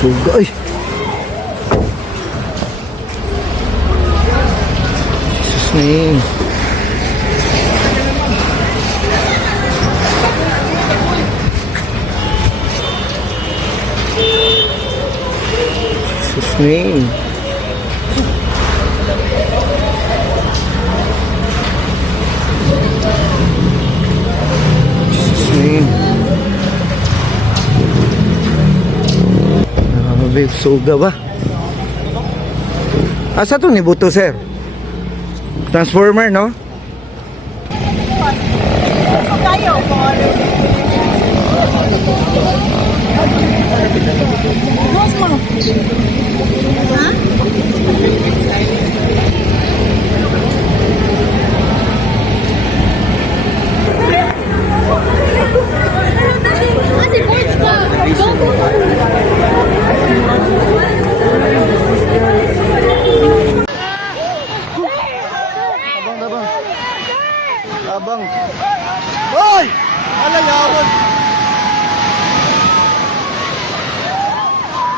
Suga ay. Jesus name. Jesus name. Jesus name. Babe, suga ba? Asa to ni buto, sir? Transformer, no? Abang. Hoy! Alayawon.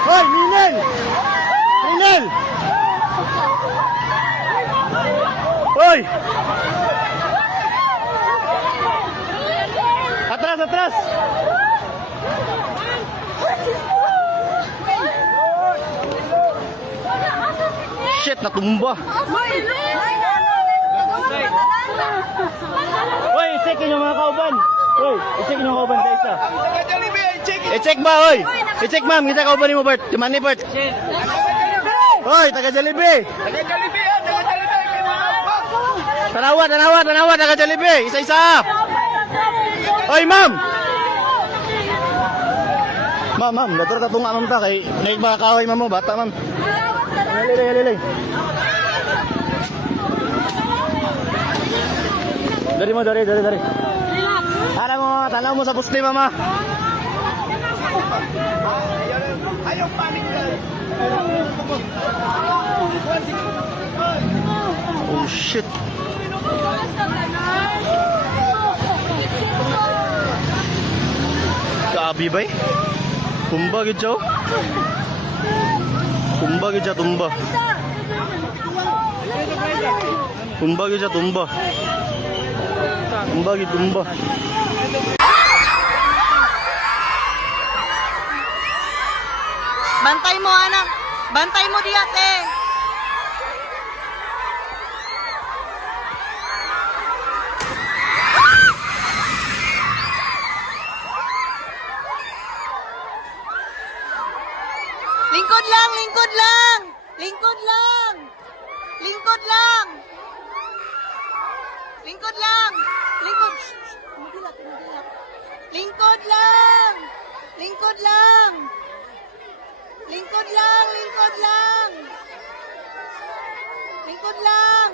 Hoy, Minel! Minel! Hoy! Atras, atras! Shit, natumba. Hoy, i-check yung mga kauban. Hoy, i-check yung kauban sa isa. I-check ba, hoy? I-check, ma'am. Kita kauban ni mo, Bert. Di man ni Bert. Hoy, taga Jollibee. Tanawa, tanawa, tanawa, taga Jollibee. Isa-isa. Hoy, ma'am. Ma'am, ma'am. Dato tatong amam ta kay naik mga kahoy, ma'am mo. Bata, ma'am. Halilay, halilay. Dari mo, dari. Para mo, tanaw mo sa puste, mama. Ayaw panik ka. Oh, shit. Kabi ba eh? Tumba gid siya. Tumba gid siya, tumba. Tumba gid siya, tumba. Tumba gid, tumba. Bantay mo, anak. Bantay mo di ate. Lingkod lang, lingkod lang. Lingkod lang. Lingkod lang. Lingkod lang. Lingkod. Tumigilak, tumigilak. Lingkod lang. Lingkod lang. Lingkod lang, lingkod lang. Lingkod lang.